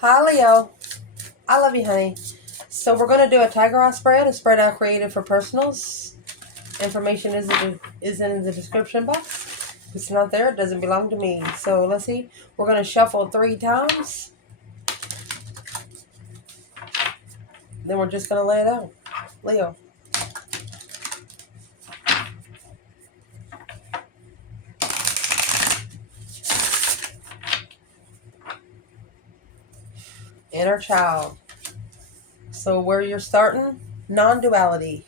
Hi, Leo. I love you, honey. So we're going to do a Taroh spread, a spread I created for personals. Information is in the description box. If it's not there, it doesn't belong to me. So let's see. We're going to shuffle 3 times. Then we're just going to lay it out. Leo. Inner child. So where you're starting, non-duality.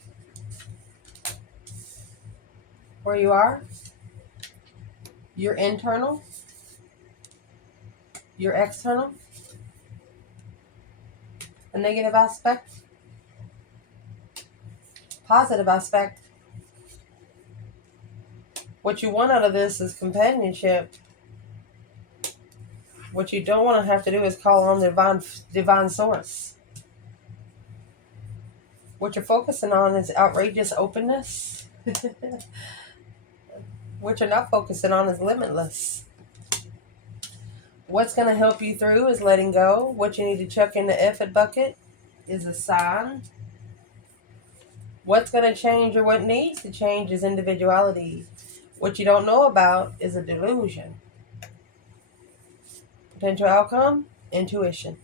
Where you are, your internal, your external, a negative aspect, positive aspect. What you want out of this is companionship. What you don't want to have to do is call on the divine source. What you're focusing on is outrageous openness. What you're not focusing on is limitless. What's going to help you through is letting go. What you need to chuck in the effort bucket is a sign. What's going to change or what needs to change is individuality. What you don't know about is a delusion. Potential outcome, intuition.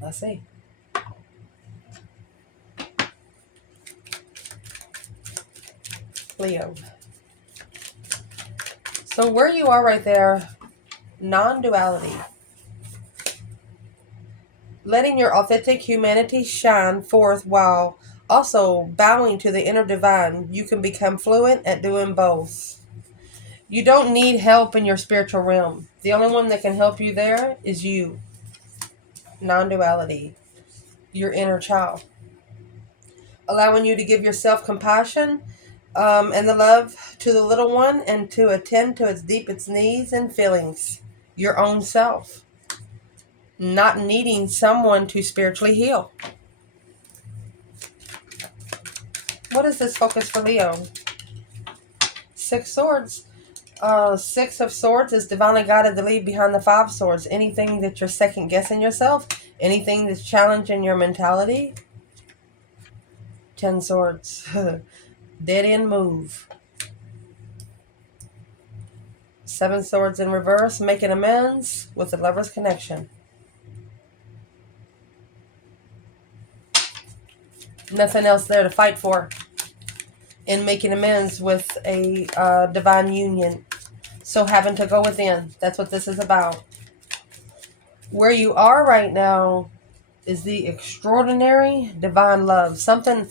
Let's see. Leo. So where you are right there, non-duality. Letting your authentic humanity shine forth while also bowing to the inner divine, you can become fluent at doing both. You don't need help in your spiritual realm. The only one that can help you there is you. Non-duality. Your inner child. Allowing you to give yourself compassion and the love to the little one and to attend to its deepest needs and feelings. Your own self. Not needing someone to spiritually heal. What is this focus for Leo? 6 swords. 6 of swords is divinely guided to leave behind the 5 swords. Anything that you're second guessing yourself, anything that's challenging your mentality. 10 swords. Dead end move. 7 swords in reverse, making amends with the lover's connection. Nothing else there to fight for. And making amends with a divine union. So having to go within. That's what this is about. Where you are right now is the extraordinary divine love. Something,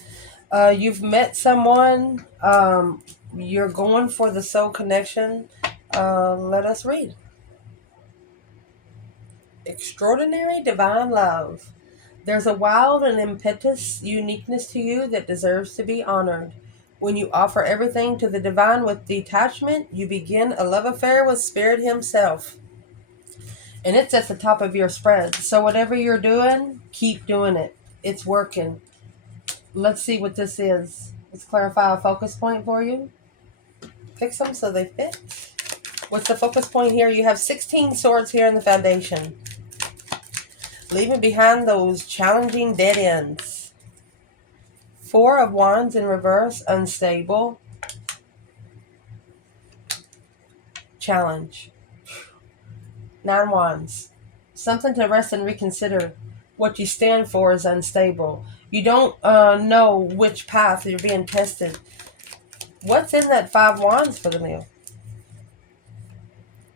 you've met someone, you're going for the soul connection. Let us read. Extraordinary divine love. There's a wild and impetuous uniqueness to you that deserves to be honored. When you offer everything to the divine with detachment, you begin a love affair with Spirit himself. And it's at the top of your spread. So whatever you're doing, keep doing it. It's working. Let's see what this is. Let's clarify a focus point for you. Fix them so they fit. What's the focus point here? You have 16 swords here in the foundation. Leaving behind those challenging dead ends. 4 of wands in reverse, unstable. Challenge. 9 wands. Something to rest and reconsider. What you stand for is unstable. You don't know which path you're being tested. What's in that 5 wands for the Leo?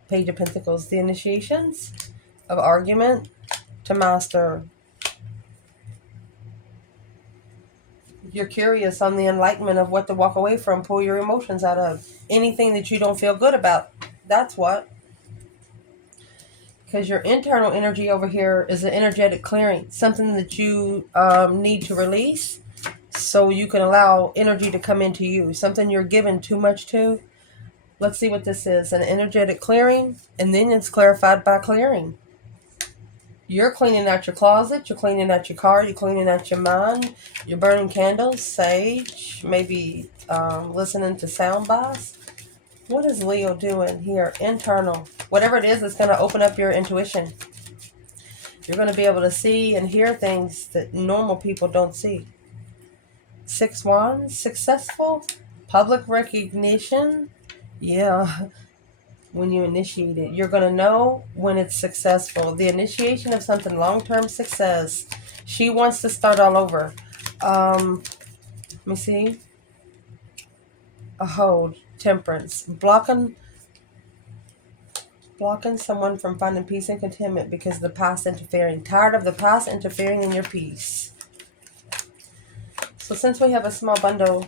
Page of Pentacles. The initiations of argument to master. You're curious on the enlightenment of what to walk away from, pull your emotions out of. Anything that you don't feel good about. That's what. Because your internal energy over here is an energetic clearing. Something that you need to release so you can allow energy to come into you. Something you're given too much to. Let's see what this is. An energetic clearing. And then it's clarified by clearing. You're cleaning out your closet. You're cleaning out your car. You're cleaning out your mind. You're burning candles, sage. Maybe listening to sound baths. What is Leo doing here? Internal. Whatever it is that's going to open up your intuition. You're going to be able to see and hear things that normal people don't see. 6 Wands. Successful. Public recognition. Yeah. When you initiate it, you're going to know when it's successful. The initiation of something, long-term success. She wants to start all over. Let me see. A hold. Temperance. Blocking someone from finding peace and contentment because of the past interfering. Tired of the past interfering in your peace. So since we have a small bundle,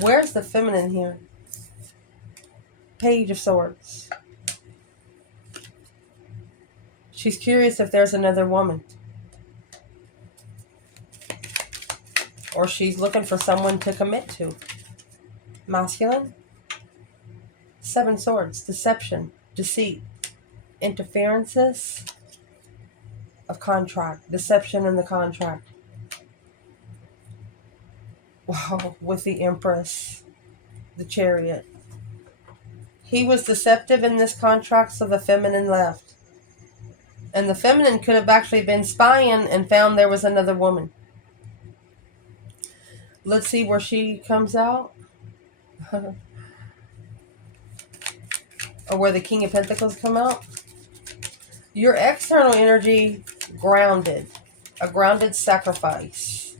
where's the feminine here? Page of Swords. She's curious if there's another woman. Or she's looking for someone to commit to. Masculine. 7 Swords. Deception. Deceit. Interferences of contract. Deception in the contract. Wow. With the Empress. The Chariot. He was deceptive in this contract, so the feminine left. And the feminine could have actually been spying and found there was another woman. Let's see where she comes out. Or where the King of Pentacles come out. Your external energy, grounded. A grounded sacrifice.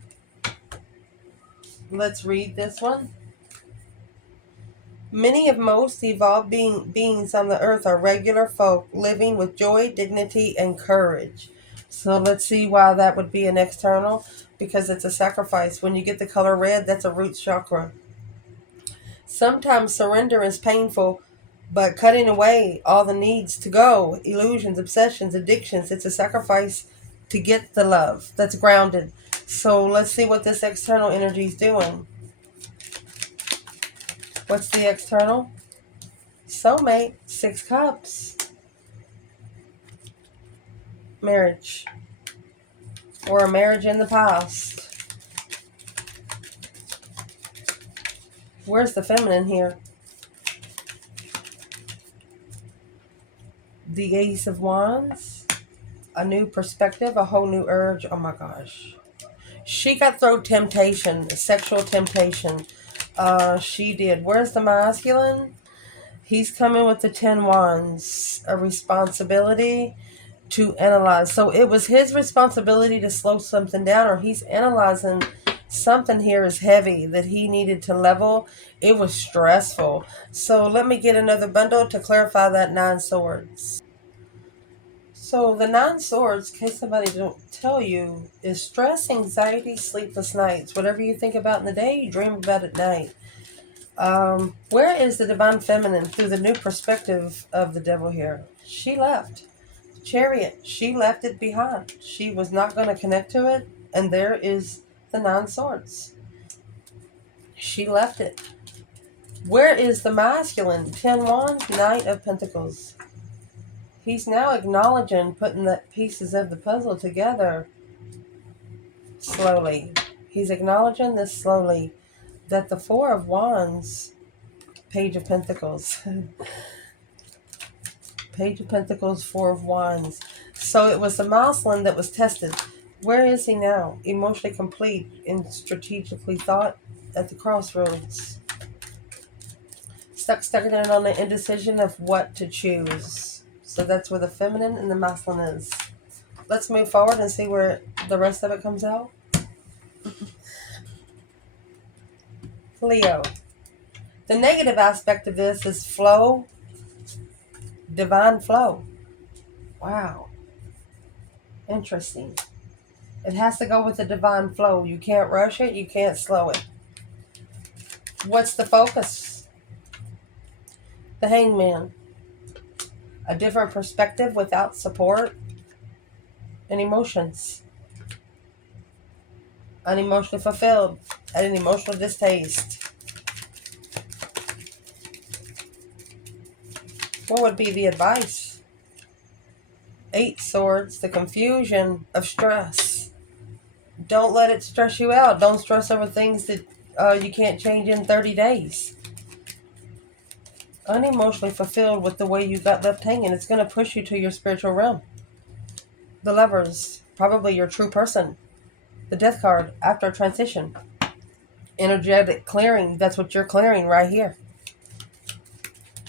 Let's read this one. Many of most evolved beings on the earth are regular folk living with joy, dignity, and courage. So let's see why that would be an external. Because it's a sacrifice. When you get the color red, that's a root chakra. Sometimes surrender is painful, but cutting away all the needs to go, illusions, obsessions, addictions, it's a sacrifice to get the love that's grounded. So let's see what this external energy is doing. What's the external? Soulmate, 6 Cups. Marriage. Or a marriage in the past. Where's the feminine here? The Ace of Wands. A new perspective, a whole new urge. Oh my gosh. She got through temptation, sexual temptation. She did. Where's the masculine? He's coming with the 10 Wands. A responsibility to analyze. So it was his responsibility to slow something down, or he's analyzing something here is heavy that he needed to level. It was stressful. So let me get another bundle to clarify that 9 Swords. So the 9 Swords, in case somebody don't tell you, is stress, anxiety, sleepless nights. Whatever you think about in the day, you dream about at night. Where is the divine feminine through the new perspective of the devil here? She left. Chariot, she left it behind. She was not going to connect to it. And there is the 9 Swords. She left it. Where is the masculine? 10 Wands, Knight of Pentacles. He's now acknowledging putting the pieces of the puzzle together slowly. He's acknowledging this slowly, that the 4 of Wands, Page of Pentacles. Page of Pentacles, 4 of Wands. So it was the masculine that was tested. Where is he now? Emotionally complete and strategically thought at the crossroads. Stuck in it on the indecision of what to choose. So that's where the feminine and the masculine is. Let's move forward and see where the rest of it comes out. Leo. The negative aspect of this is flow. Divine flow. Wow. Interesting. It has to go with the divine flow. You can't rush it. You can't slow it. What's the focus? The Hangman. A different perspective without support and emotions. Unemotionally fulfilled. At an emotional distaste. What would be the advice? 8 Swords. The confusion of stress. Don't let it stress you out. Don't stress over things that you can't change in 30 days. unemotionally fulfilled with the way you got left hanging. It's going to push you to your spiritual realm. The Lovers, probably your true person. The Death card, after a transition. Energetic clearing, that's what you're clearing right here.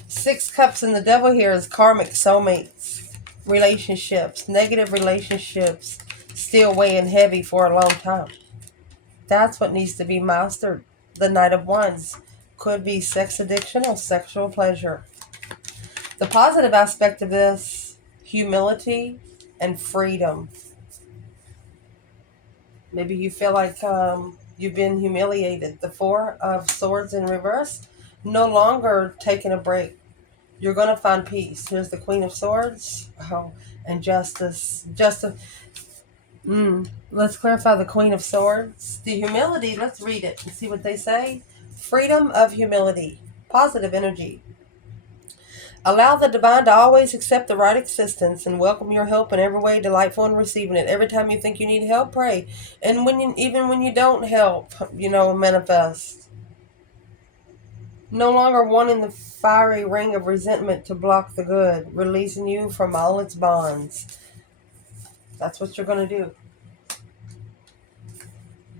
Six Cups and the Devil here is karmic soulmates. Relationships, negative relationships, still weighing heavy for a long time. That's what needs to be mastered. The Knight of Wands could be sex addiction or sexual pleasure. The positive aspect of this, humility and freedom. Maybe you feel like you've been humiliated. The Four of Swords in reverse, no longer taking a break. You're going to find peace. Here's the Queen of Swords. Oh, and Justice. Let's clarify the Queen of Swords. The humility, let's read it and see what they say. Freedom of humility. Positive energy. Allow the divine to always accept the right existence and welcome your help in every way, delightful in receiving it. Every time you think you need help, pray. And even when you don't help, manifest. No longer wanting the fiery ring of resentment to block the good, releasing you from all its bonds. That's what you're going to do.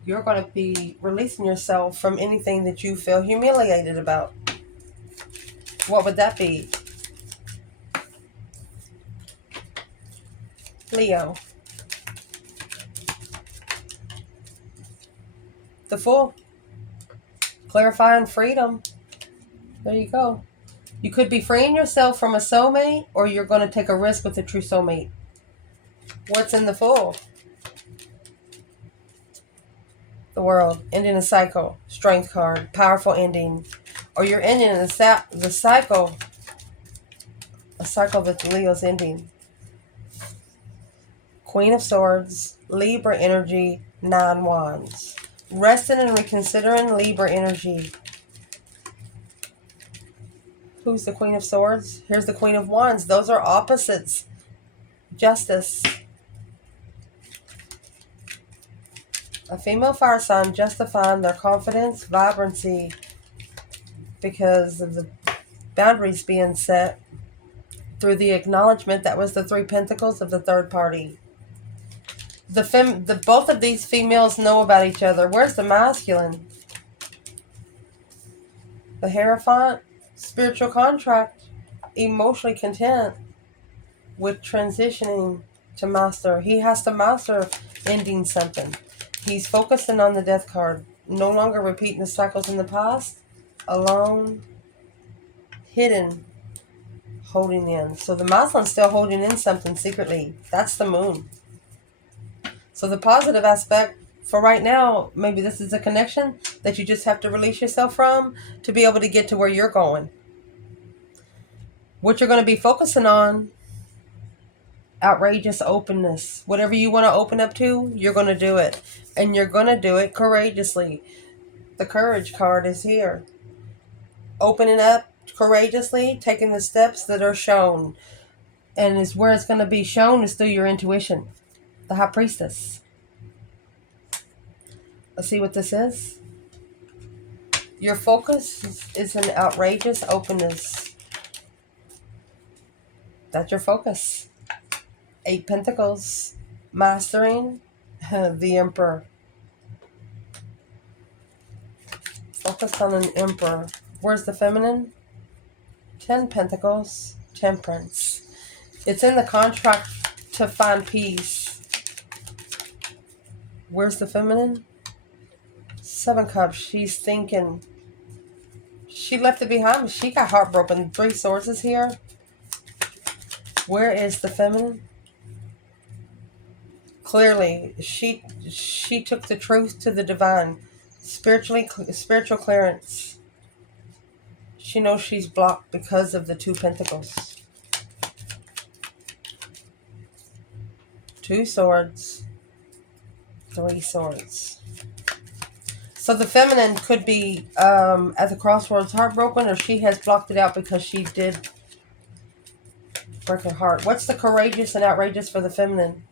You're going to be releasing yourself from anything that you feel humiliated about. What would that be? Leo. The Fool. Clarifying freedom. There you go. You could be freeing yourself from a soulmate, or you're going to take a risk with a true soulmate. What's in the Fool? The World. Ending a cycle. Strength card. Powerful ending. Or you're ending the cycle. A cycle that Leo's ending. Queen of Swords. Libra energy. 9 Wands. Resting and reconsidering Libra energy. Who's the Queen of Swords? Here's the Queen of Wands. Those are opposites. Justice. A female fire sign justifying their confidence, vibrancy, because of the boundaries being set through the acknowledgement that was the 3 Pentacles of the third party. Both of these females know about each other. Where's the masculine? The Hierophant, spiritual contract, emotionally content with transitioning to master. He has to master ending something. He's focusing on the Death card. No longer repeating the cycles in the past. Alone. Hidden. Holding in. So the masculine's still holding in something secretly. That's the Moon. So the positive aspect for right now, maybe this is a connection that you just have to release yourself from to be able to get to where you're going. What you're going to be focusing on, outrageous openness. Whatever you want to open up to, you're going to do it. And you're going to do it courageously. The Courage card is here. Opening up courageously, taking the steps that are shown. And is where it's going to be shown is through your intuition. The High Priestess. Let's see what this is. Your focus is an outrageous openness. That's your focus. 8 Pentacles. Mastering. The Emperor. Focus on an Emperor. Where's the feminine? 10 Pentacles. Temperance. It's in the contract to find peace. Where's the feminine? 7 Cups. She's thinking. She left it behind. She got heartbroken. 3 Swords is here. Where is the feminine? Clearly, she took the truth to the divine. Spiritual clearance. She knows she's blocked because of the 2 Pentacles. 2 Swords. 3 Swords. So the feminine could be at the crossroads heartbroken, or she has blocked it out because she did break her heart. What's the courageous and outrageous for the feminine?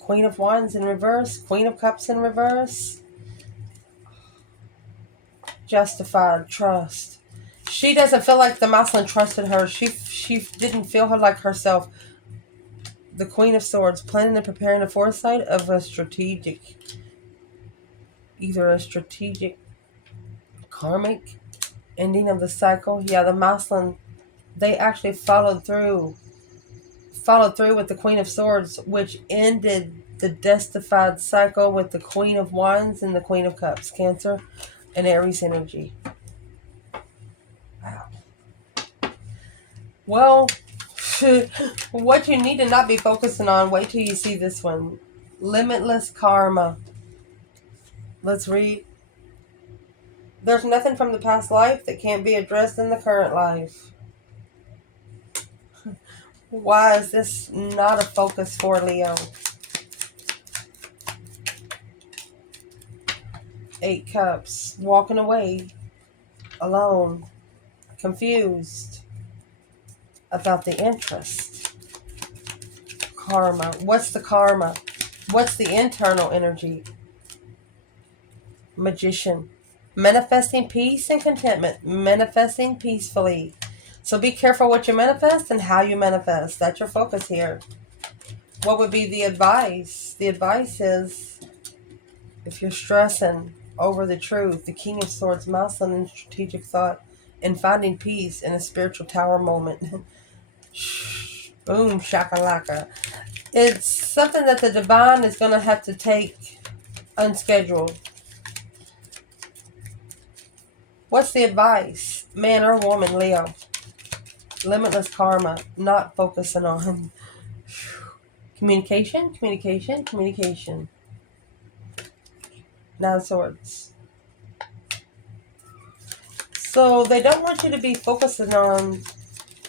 Queen of Wands in reverse. Queen of Cups in reverse. Justified. Trust. She doesn't feel like the masculine trusted her. She didn't feel her like herself. The Queen of Swords, planning and preparing the foresight of a strategic, either a strategic karmic ending of the cycle. Yeah, the masculine, they actually followed through with the Queen of Swords, which ended the death-defied cycle with the Queen of Wands and the Queen of Cups, Cancer and Aries energy. Wow. Well, what you need to not be focusing on, wait till you see this one. Limitless karma. Let's read. There's nothing from the past life that can't be addressed in the current life. Why is this not a focus for Leo? 8 Cups. Walking away. Alone. Confused about the interest. Karma. What's the karma? What's the internal energy? Magician. Manifesting peace and contentment. Manifesting peacefully. So be careful what you manifest and how you manifest. That's your focus here. What would be the advice? The advice is, if you're stressing over the truth, the King of Swords, masculine and strategic thought, and finding peace in a spiritual tower moment. Boom, shakalaka. It's something that the divine is going to have to take unscheduled. What's the advice? Man or woman, Leo. Limitless karma, not focusing on communication, communication, communication. 9 Swords. So they don't want you to be focusing on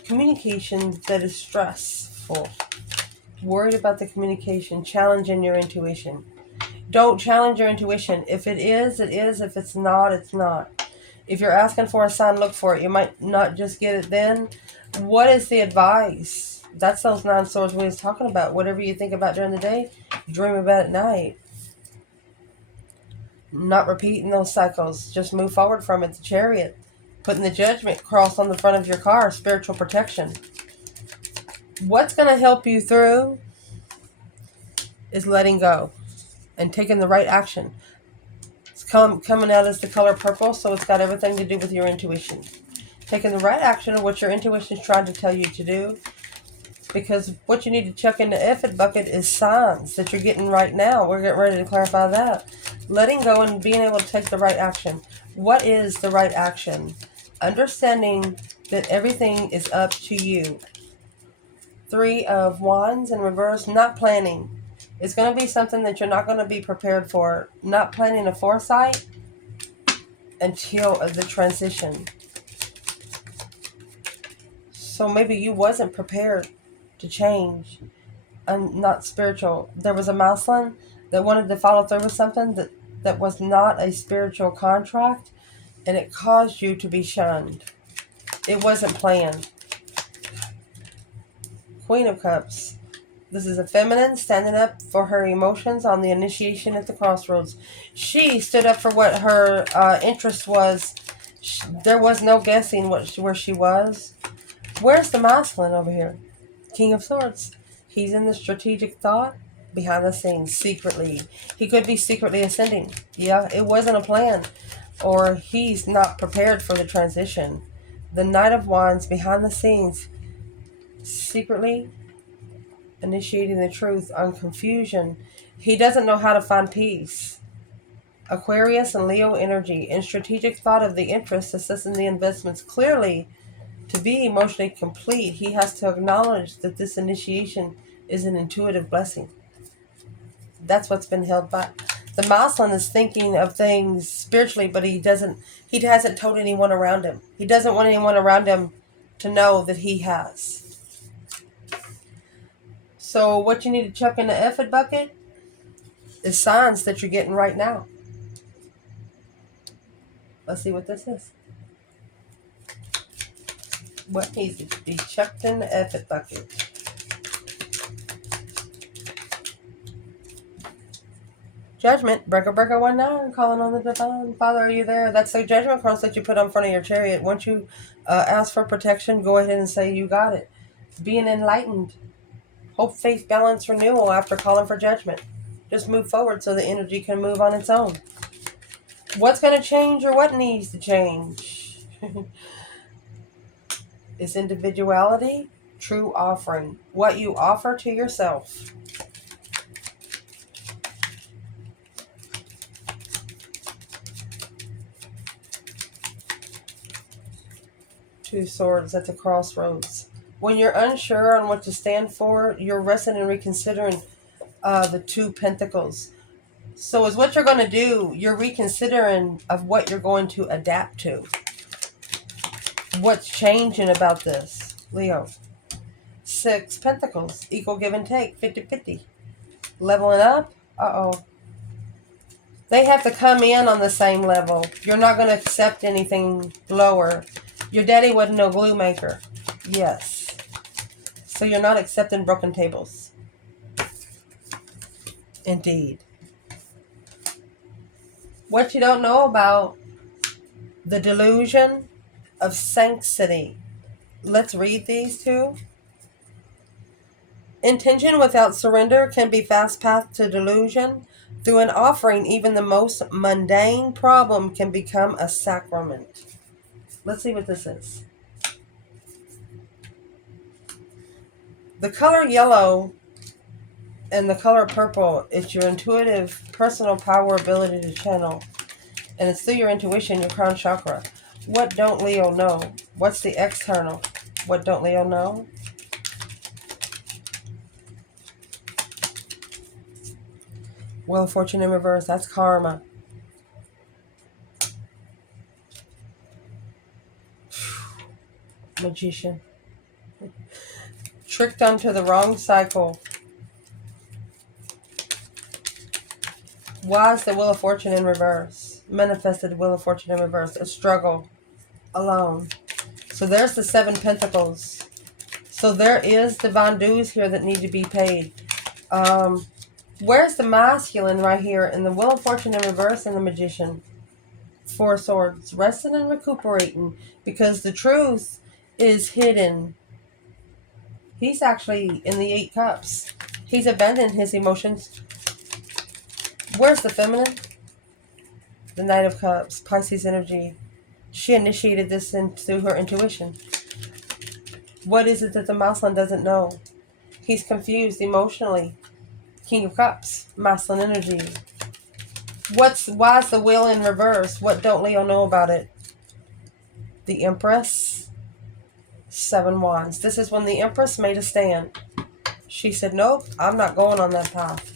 communication that is stressful. Worried about the communication, challenging your intuition. Don't challenge your intuition. If it is, it is. If it's not, it's not. If you're asking for a sign, look for it. You might not just get it then. What is the advice? That's those 9 Swords we was talking about. Whatever you think about during the day, dream about at night. Not repeating those cycles. Just move forward from it. The Chariot. Putting the Judgment cross on the front of your car. Spiritual protection. What's going to help you through is letting go and taking the right action. It's coming out as the color purple, so it's got everything to do with your intuition. Taking the right action of what your intuition is trying to tell you to do, because what you need to chuck in the effort bucket is signs that you're getting right now. We're getting ready to clarify that. Letting go and being able to take the right action. What is the right action? Understanding that everything is up to you. 3 of Wands in reverse, not planning. It's going to be something that you're not going to be prepared for. Not planning a foresight until the transition. So maybe you wasn't prepared to change. And not spiritual. There was a masculine that wanted to follow through with something that was not a spiritual contract, and it caused you to be shunned. It wasn't planned. Queen of Cups. This is a feminine standing up for her emotions on the initiation at the crossroads. She stood up for what her interest was. There was no guessing where she was. Where's the masculine over here? King of Swords. He's in the strategic thought behind the scenes, secretly. He could be secretly ascending. Yeah, it wasn't a plan. Or he's not prepared for the transition. The Knight of Wands behind the scenes, secretly initiating the truth on confusion. He doesn't know how to find peace. Aquarius and Leo energy in strategic thought of the interest, assessing the investments clearly. To be emotionally complete, he has to acknowledge that this initiation is an intuitive blessing. That's what's been held back. The masculine is thinking of things spiritually, but he hasn't told anyone around him. He doesn't want anyone around him to know that he has. So what you need to chuck in the effort bucket is signs that you're getting right now. Let's see what this is. What needs to be chucked in the effort bucket? Judgment. Breaker 19, calling on the divine. Father, are you there? That's the judgment cross that you put on front of your chariot. Once you Ask for protection. Go ahead and say you got it. Being enlightened. Hope, faith, balance, renewal after calling for judgment. Just move forward so the energy can move on its own. What's going to change or what needs to change? Is individuality, true offering. What you offer to yourself. Two swords at the crossroads. When you're unsure on what to stand for, you're resting and reconsidering the two pentacles. So is what you're going to do, you're reconsidering of what you're going to adapt to. What's changing about this, Leo? 6 pentacles, equal give and take, 50-50. Leveling up, uh-oh. They have to come in on the same level. You're not going to accept anything lower. Your daddy wasn't no glue maker. Yes. So you're not accepting broken tables. Indeed. What you don't know about the delusion of sanctity. Let's read these two. Intention without surrender can be fast path to delusion. Through an offering, even the most mundane problem can become a sacrament. Let's see what this is. The color yellow and the color purple is your intuitive, personal power ability to channel. And it's through your intuition, your crown chakra. What don't Leo know? What's the external? What don't Leo know? Wheel of Fortune in reverse. That's karma. Magician. Tricked onto the wrong cycle. Why is the Wheel of Fortune in reverse? Manifested Wheel of Fortune in reverse. A struggle. Alone. So there's the 7 pentacles. So there is divine dues here that need to be paid. Where's the masculine right here in the Wheel of Fortune in reverse and the Magician? 4 swords. Resting and recuperating. Because the truth is hidden. He's actually in the 8 cups. He's abandoned his emotions. Where's the feminine? The Knight of Cups. Pisces energy. She initiated this through her intuition. What is it that the masculine doesn't know? He's confused emotionally. King of Cups. Masculine energy. Why is the wheel in reverse? What don't Leo know about it? The Empress. 7 wands. This is when the Empress made a stand. She said, nope, I'm not going on that path.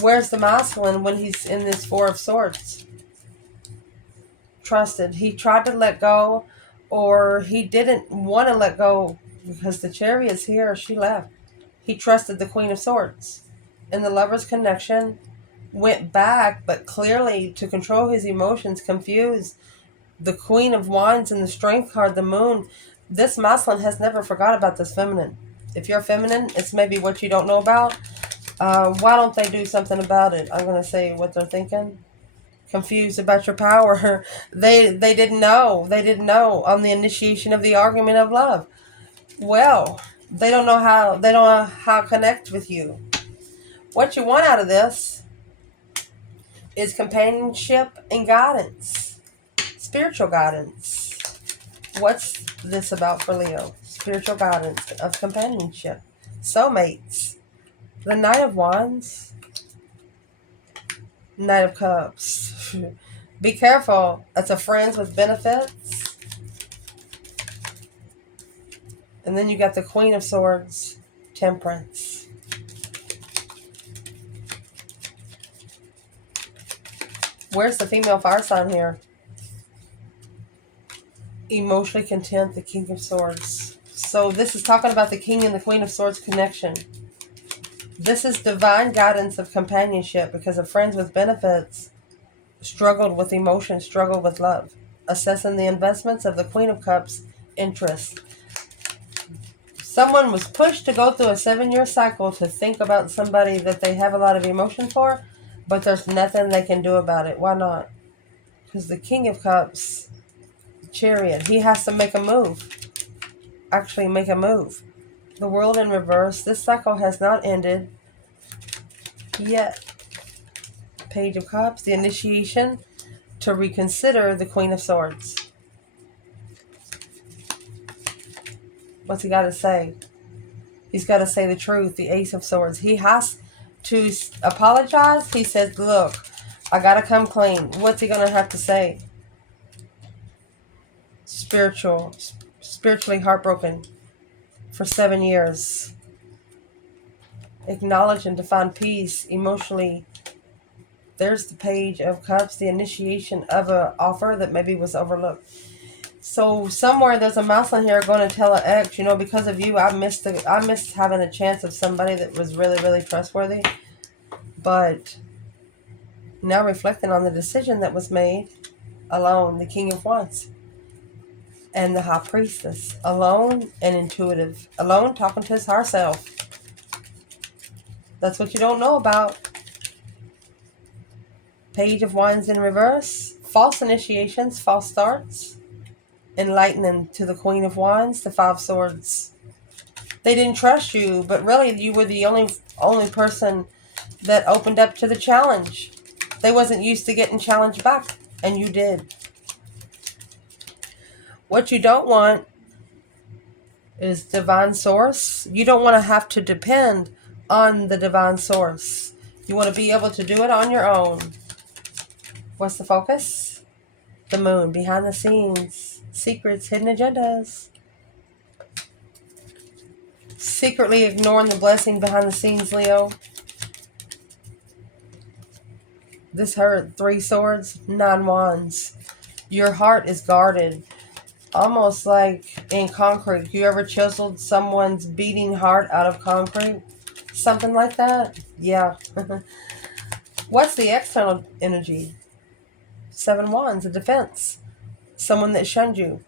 Where's the masculine when he's in this 4 of swords? Trusted. He tried to let go, or he didn't want to let go because the Chariot's here. She left. He trusted the Queen of Swords. And the Lover's connection went back, but clearly to control his emotions, confused. The Queen of Wands and the Strength card, the Moon. This masculine has never forgot about this feminine. If you're feminine, it's maybe what you don't know about. Why don't they do something about it? I'm going to say what they're thinking. Confused about your power. They didn't know. They didn't know on the initiation of the argument of love. Well, they don't know how to connect with you. What you want out of this is companionship and guidance. Spiritual guidance. What's this about for Leo? Spiritual guidance of companionship. Soulmates. The Knight of Wands. Knight of Cups. Be careful. That's a friends with benefits. And then you got the Queen of Swords. Temperance. Where's the female fire sign here? Emotionally content, the King of Swords. So this is talking about the King and the Queen of Swords connection. This is divine guidance of companionship because of friends with benefits struggled with emotion, struggled with love. Assessing the investments of the Queen of Cups interest. Someone was pushed to go through a 7-year cycle to think about somebody that they have a lot of emotion for, but there's nothing they can do about it. Why not? Because the King of Cups Chariot. He has to make a move. Actually make a move. The World in reverse. This cycle has not ended yet. Page of Cups. The initiation to reconsider the Queen of Swords. What's he got to say? He's got to say the truth. The Ace of Swords. He has to apologize. He says, look, I got to come clean. What's he going to have to say? Spiritually heartbroken for 7 years. Acknowledge and to find peace emotionally. There's the Page of Cups, the initiation of an offer that maybe was overlooked. So somewhere there's a masculine here going to tell an ex, because of you, I missed having a chance of somebody that was really, really trustworthy. But now reflecting on the decision that was made, alone, the King of Wands. And the High Priestess, alone and intuitive. Alone, talking to his higher self. That's what you don't know about. Page of Wands in reverse. False initiations, false starts. Enlightening to the Queen of Wands, the Five Swords. They didn't trust you, but really you were the only person that opened up to the challenge. They wasn't used to getting challenged back, and you did. What you don't want is divine source. You don't want to have to depend on the divine source. You want to be able to do it on your own. What's the focus? The Moon, behind the scenes, secrets, hidden agendas. Secretly ignoring the blessing behind the scenes, Leo. This hurt. 3 Swords, 9 Wands. Your heart is guarded. Almost like in concrete. You ever chiseled someone's beating heart out of concrete? Something like that? Yeah. What's the external energy? 7 Wands, a defense. Someone that shunned you.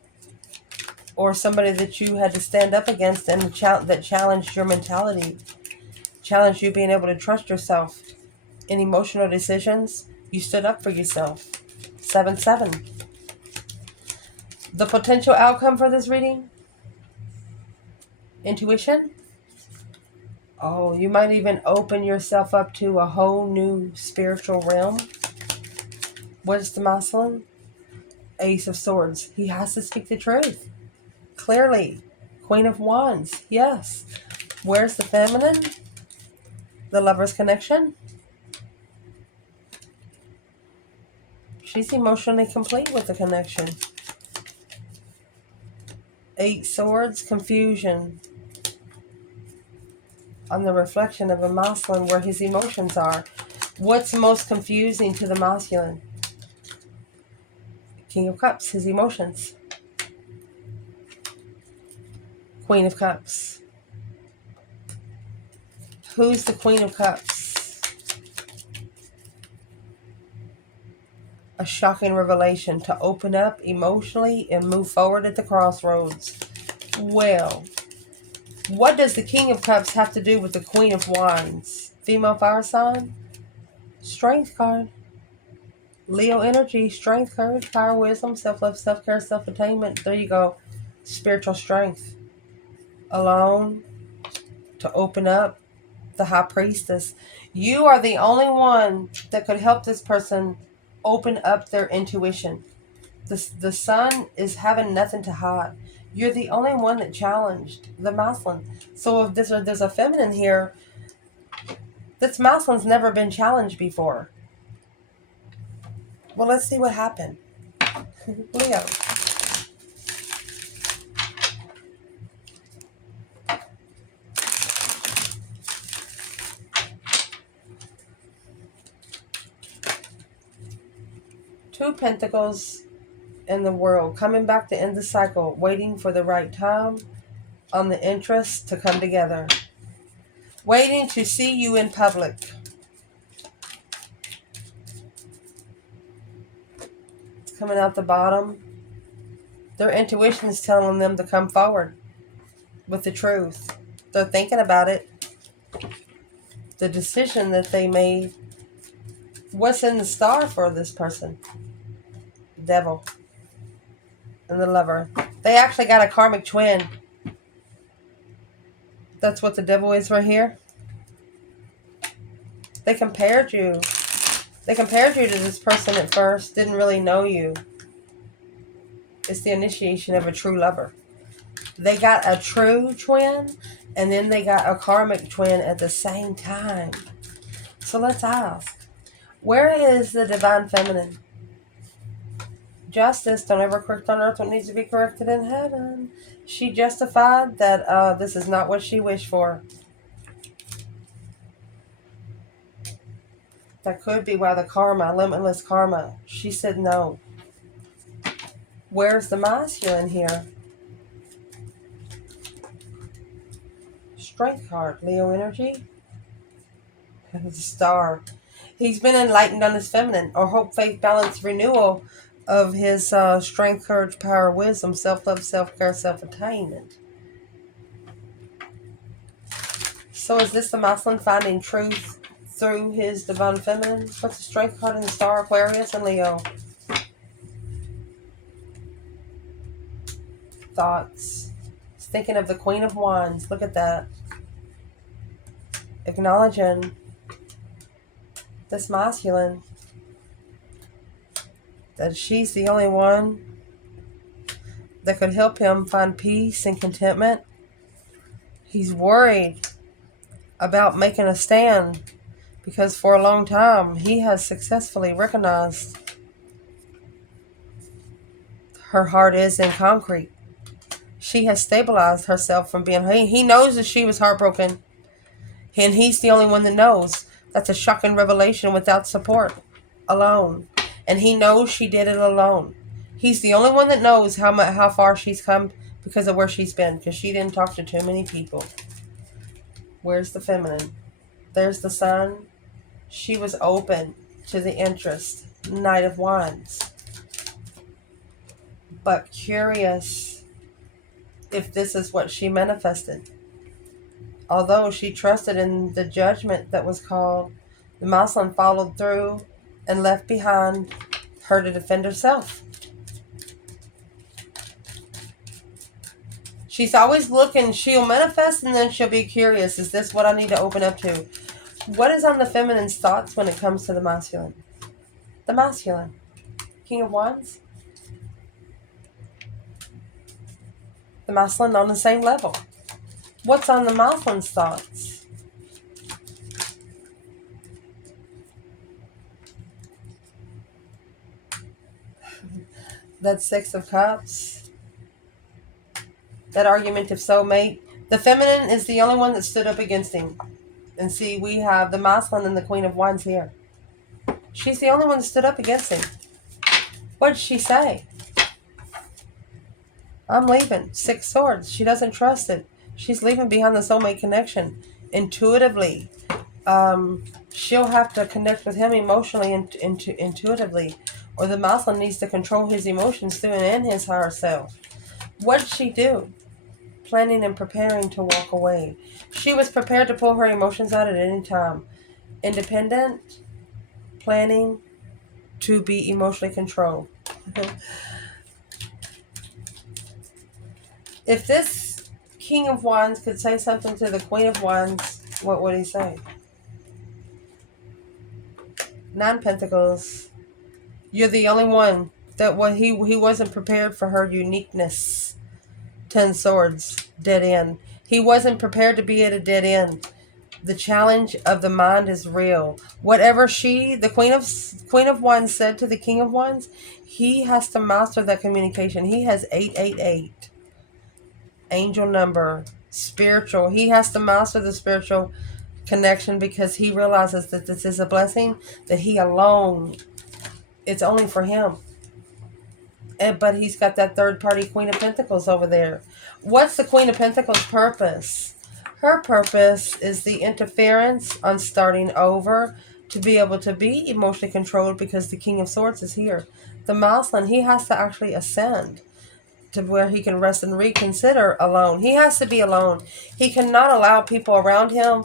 Or somebody that you had to stand up against and that challenged your mentality. Challenged you being able to trust yourself. In emotional decisions, you stood up for yourself. 7-7. The potential outcome for this reading? Intuition? Oh, you might even open yourself up to a whole new spiritual realm. What's the masculine? Ace of Swords. He has to speak the truth. Clearly. Queen of Wands. Yes. Where's the feminine? The Lover's connection. She's emotionally complete with the connection. 8 Swords. Confusion. On the reflection of a masculine where his emotions are. What's most confusing to the masculine? King of Cups, his emotions. Queen of Cups. Who's the Queen of Cups? A shocking revelation to open up emotionally and move forward at the crossroads. Well, what does the King of Cups have to do with the Queen of Wands? Female fire sign? Strength card. Leo energy, strength, courage, power, wisdom, self-love, self-care, self-attainment. There you go. Spiritual strength. Alone. To open up. The High Priestess. You are the only one that could help this person open up their intuition. The Sun is having nothing to hide. You're the only one that challenged the masculine. So if there's a feminine here, this masculine's never been challenged before. Well, let's see what happened. Leo. Two Pentacles in the World. Coming back to end the cycle. Waiting for the right time. On the interests to come together. Waiting to see you in public. It's coming out the bottom. Their intuition is telling them to come forward with the truth. They're thinking about it. The decision that they made. What's in the star for this person? Devil. and the Lover. They actually got a karmic twin. That's what the Devil is right here. They compared you. They compared you to this person at first. Didn't really know you. It's the initiation of a true lover. They got a true twin, and then they got a karmic twin at the same time. So let's ask, where is the divine feminine? Justice, don't ever correct on earth what needs to be corrected in heaven. She justified that this is not what she wished for. That could be why the karma, limitless karma. She said no. Where's the masculine here? Strength card, Leo energy. The Star. He's been enlightened on his feminine, or hope, faith, balance, renewal of his strength, courage, power, wisdom, self-love, self-care, self-attainment. So is this the masculine finding truth through his divine feminine? What's the strength card in the Star, Aquarius, and Leo? Thoughts. He's thinking of the Queen of Wands. Look at that. Acknowledging this masculine, that she's the only one that could help him find peace and contentment. He's worried about making a stand because for a long time he has successfully recognized her heart is in concrete. She has stabilized herself from being... He knows that she was heartbroken, and he's the only one that knows. That's a shocking revelation without support, alone. And he knows she did it alone. He's the only one that knows how far she's come because of where she's been, because she didn't talk to too many people. Where's the feminine? There's the Sun. She was open to the interest. Knight of Wands. But curious if this is what she manifested. Although she trusted in the judgment that was called, the masculine followed through and left behind her to defend herself. She's always looking. She'll manifest and then she'll be curious. Is this what I need to open up to? What is on the feminine's thoughts when it comes to the masculine? The masculine. King of Wands. The masculine on the same level. What's on the masculine's thoughts? That Six of Cups. That argument of soulmate. The feminine is the only one that stood up against him. And see, we have the masculine and the Queen of Wands here. She's the only one that stood up against him. What did she say? I'm leaving. Six Swords. She doesn't trust it. She's leaving behind the soulmate connection. Intuitively. She'll have to connect with him emotionally and intuitively. Or the masculine needs to control his emotions through and in his higher self. What did she do? Planning and preparing to walk away. She was prepared to pull her emotions out at any time. Independent. Planning to be emotionally controlled. If this King of Wands could say something to the Queen of Wands, what would he say? Nine Pentacles. You're the only one that he wasn't prepared for her uniqueness. 10 Swords. Dead end. He wasn't prepared to be at a dead end. The challenge of the mind is real. Whatever the Queen of Wands said to the King of Wands, he has to master that communication. He has 888. Angel number. Spiritual. He has to master the spiritual connection because he realizes that this is a blessing, that he alone, it's only for him. But he's got that third party Queen of Pentacles over there. What's the Queen of Pentacles' purpose? Her purpose is the interference on starting over to be able to be emotionally controlled because the King of Swords is here. The masculine, he has to actually ascend to where he can rest and reconsider alone. He has to be alone. He cannot allow people around him,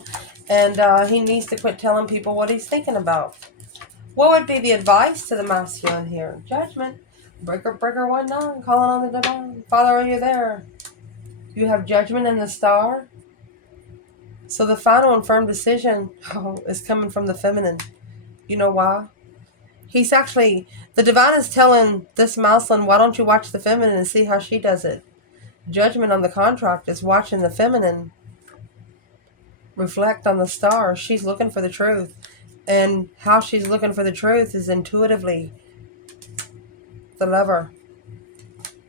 and he needs to quit telling people what he's thinking about. What would be the advice to the masculine here? Judgment. Breaker 1-9, calling on the divine. Father, are you there? You have judgment in the star. So the final and firm decision is coming from the feminine. You know why? The divine is telling this Mouseling, why don't you watch the feminine and see how she does it? Judgment on the contract is watching the feminine reflect on the star. She's looking for the truth. And how she's looking for the truth is intuitively. The lover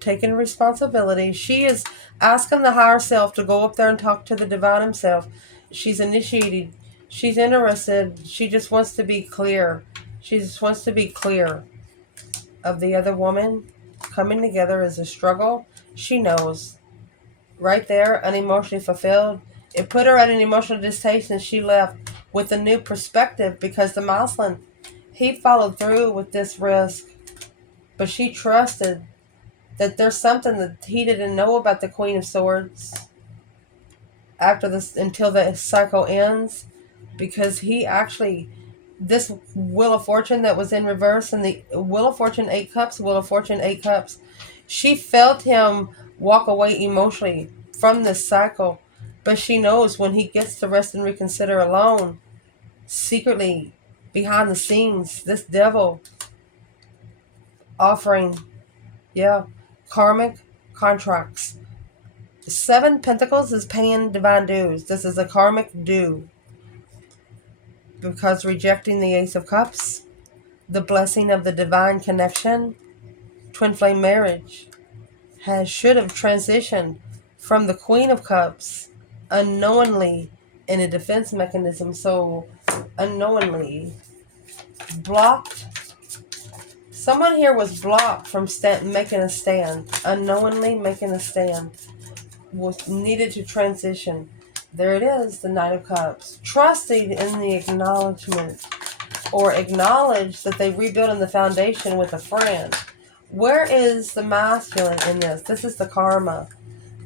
taking responsibility. She is asking the higher self to go up there and talk to the divine himself. She's initiated. She's interested. She just wants to be clear. She just wants to be clear of the other woman. Coming together is a struggle. She knows. Right there, unemotionally fulfilled. It put her at an emotional distaste, and she left with a new perspective because the Moslem, he followed through with this risk. But she trusted that there's something that he didn't know about the Queen of Swords after this, until the cycle ends, because he actually, this Wheel of Fortune that was in reverse, and the Wheel of Fortune 8 cups, Wheel of Fortune 8 cups, she felt him walk away emotionally from this cycle, but she knows when he gets to rest and reconsider alone, secretly behind the scenes, this devil offering, karmic contracts. 7 Pentacles is paying divine dues. This is a karmic due. Because rejecting the Ace of Cups, the blessing of the divine connection, twin flame marriage, should have transitioned from the Queen of Cups unknowingly in a defense mechanism. So unknowingly blocked. Someone here was blocked from making a stand. Unknowingly making a stand. Was needed to transition. There it is, the Knight of Cups. Trusting in the acknowledgement, or acknowledge that they rebuilding the foundation with a friend. Where is the masculine in this? This is the karma.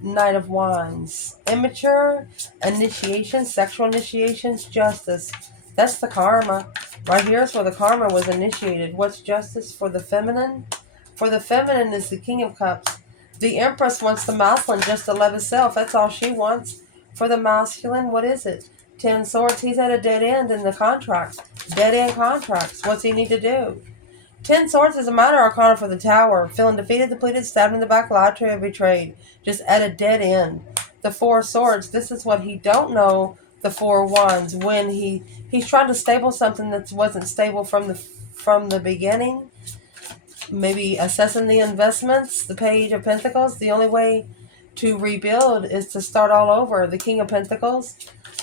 Knight of Wands. Immature initiation, sexual initiations, justice. That's the karma. Right here is where the karma was initiated. What's justice for the feminine? For the feminine is the King of Cups. The Empress wants the masculine just to love itself. That's all she wants. For the masculine, what is it? 10 Swords. He's at a dead end in the contract. Dead end contracts. What's he need to do? 10 Swords is a minor arcana for the Tower. Feeling defeated, depleted, stabbed in the back, lied to, or betrayed. Just at a dead end. The 4 Swords. This is what he don't know. The 4 Wands. When he's trying to stable something that wasn't stable from the beginning. Maybe assessing the investments. The Page of Pentacles. The only way to rebuild is to start all over. The King of Pentacles.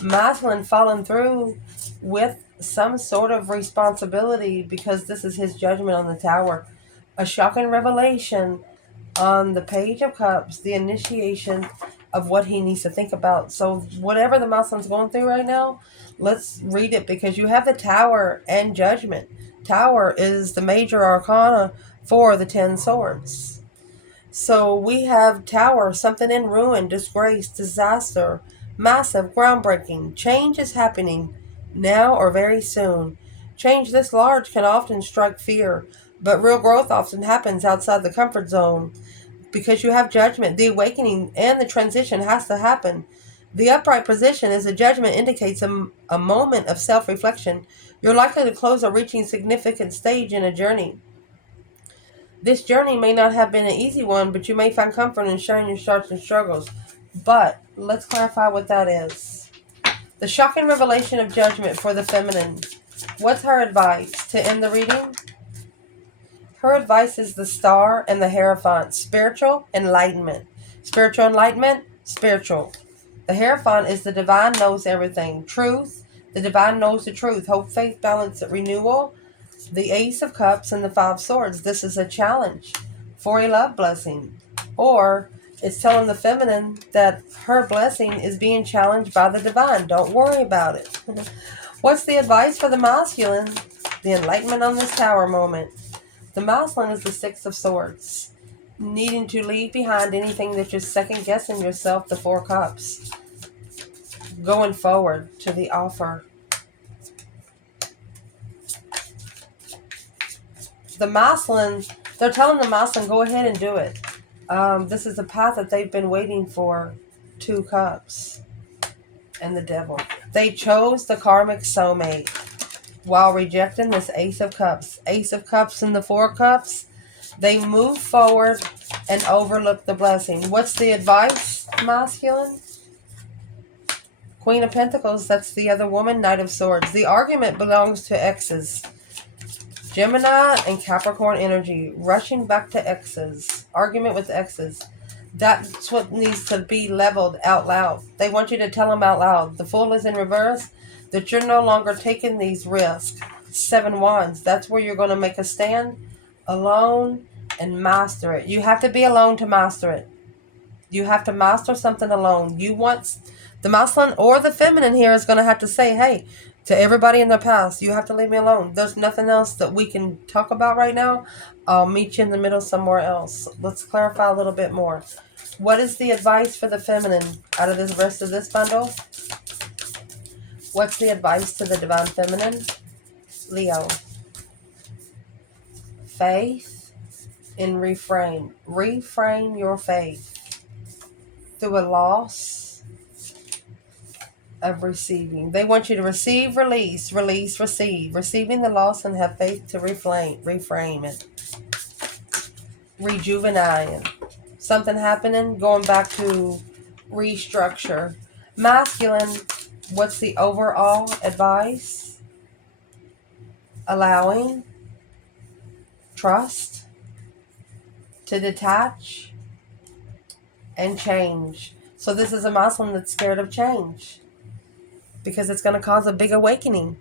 Masculine following through with some sort of responsibility, because this is his judgment on the Tower. A shocking revelation on the Page of Cups, the initiation of what he needs to think about. So whatever the Muslim's going through right now, let's read it, because you have the Tower and Judgment. Tower is the major arcana for the 10 Swords. So we have Tower, something in ruin, disgrace, disaster, massive, groundbreaking. Change is happening now or very soon. Change this large can often strike fear, but real growth often happens outside the comfort zone, because you have Judgment. The awakening and the transition has to happen. The upright position as a judgment indicates a moment of self-reflection. You're likely to close a reaching significant stage in a journey. This journey may not have been an easy one, but you may find comfort in sharing your starts and struggles. But let's clarify what that is. The shocking revelation of Judgment for the feminine. What's her advice to end the reading? Her advice is the Star and the Hierophant. Spiritual enlightenment. Spiritual enlightenment, spiritual. The Hierophant is the divine knows everything. Truth, the divine knows the truth. Hope, faith, balance, renewal. The Ace of Cups and the 5 Swords. This is a challenge for a love blessing. Or it's telling the feminine that her blessing is being challenged by the divine. Don't worry about it. What's the advice for the masculine? The enlightenment on this Tower moment. The masculine is the 6 of Swords. Needing to leave behind anything that you're second guessing yourself. The 4 Cups. Going forward to the offer. The masculine They're telling the masculine, go ahead and do it. This is the path that they've been waiting for. 2 cups and the devil. They chose the karmic soulmate while rejecting this Ace of Cups. Ace of Cups and the 4 cups. They move forward and overlook the blessing. What's the advice, masculine? Queen of Pentacles, that's the other woman. Knight of Swords. The argument belongs to exes. Gemini and Capricorn energy. Rushing back to exes. Argument with exes. That's what needs to be leveled out loud. They want you to tell them out loud. The Fool is in reverse. That you're no longer taking these risks. 7 Wands. That's where you're going to make a stand. Alone and master it. You have to be alone to master it. You have to master something alone. You want the masculine or the feminine here is going to have to say, hey, to everybody in the past, you have to leave me alone. There's nothing else that we can talk about right now. I'll meet you in the middle somewhere else. Let's clarify a little bit more. What is the advice for the feminine out of this rest of this bundle? What's the advice to the divine feminine? Leo. Faith and reframe. Reframe your faith through a loss of receiving. They want you to receive, release, release, receive. Receiving the loss and have faith to reframe it. Rejuvenating. Something happening, going back to restructure. Masculine, what's the overall advice? Allowing, trust, to detach, and change. So this is a masculine that's scared of change because it's going to cause a big awakening.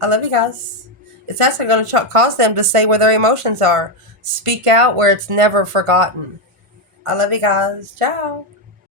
I love you guys. It's actually going to cause them to say where their emotions are. Speak out where it's never forgotten. I love you guys. Ciao.